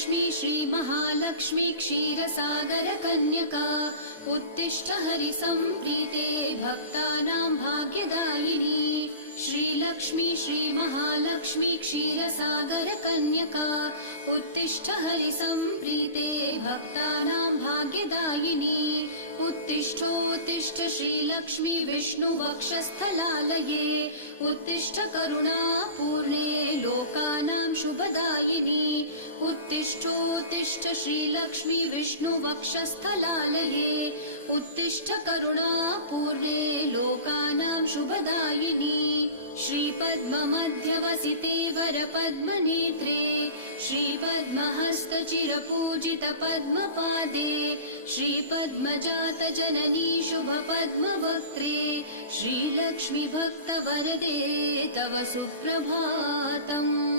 श्रीलक्ष्मी श्रीमहालक्ष्मी क्षीरसागरकन्यका उत्तिष्ठ हरिसम्प्रीते भक्तानां भाग्यदायिनी। श्रीलक्ष्मी श्रीमहालक्ष्मी क्षीरसागरकन्यका उत्तिष्ठ हरिसम्प्रीते भक्तानां भाग्यदायिनी। उत्तिष्ठोत्तिष्ठ श्रीलक्ष्मी विष्णुवक्षस्थलालये उत्तिष्ठ करुणापूर्णे लोकानां शुभदायिनी। उत्तिष्ठोत्तिष्ठ श्रीलक्ष्मी विष्णुवक्षस्थलालये उत्तिष्ठ करुणापूर्णे लोकानां शुभदायिनी। श्रीपद्ममध्यवसिते वरपद्मनेत्रे श्रीपद्महस्तचिरपूजितपद्मपादे श्रीपद्मजातजननी शुभपद्मवक्त्रे श्रीलक्ष्मी भक्तवरदे तव सुप्रभातम्।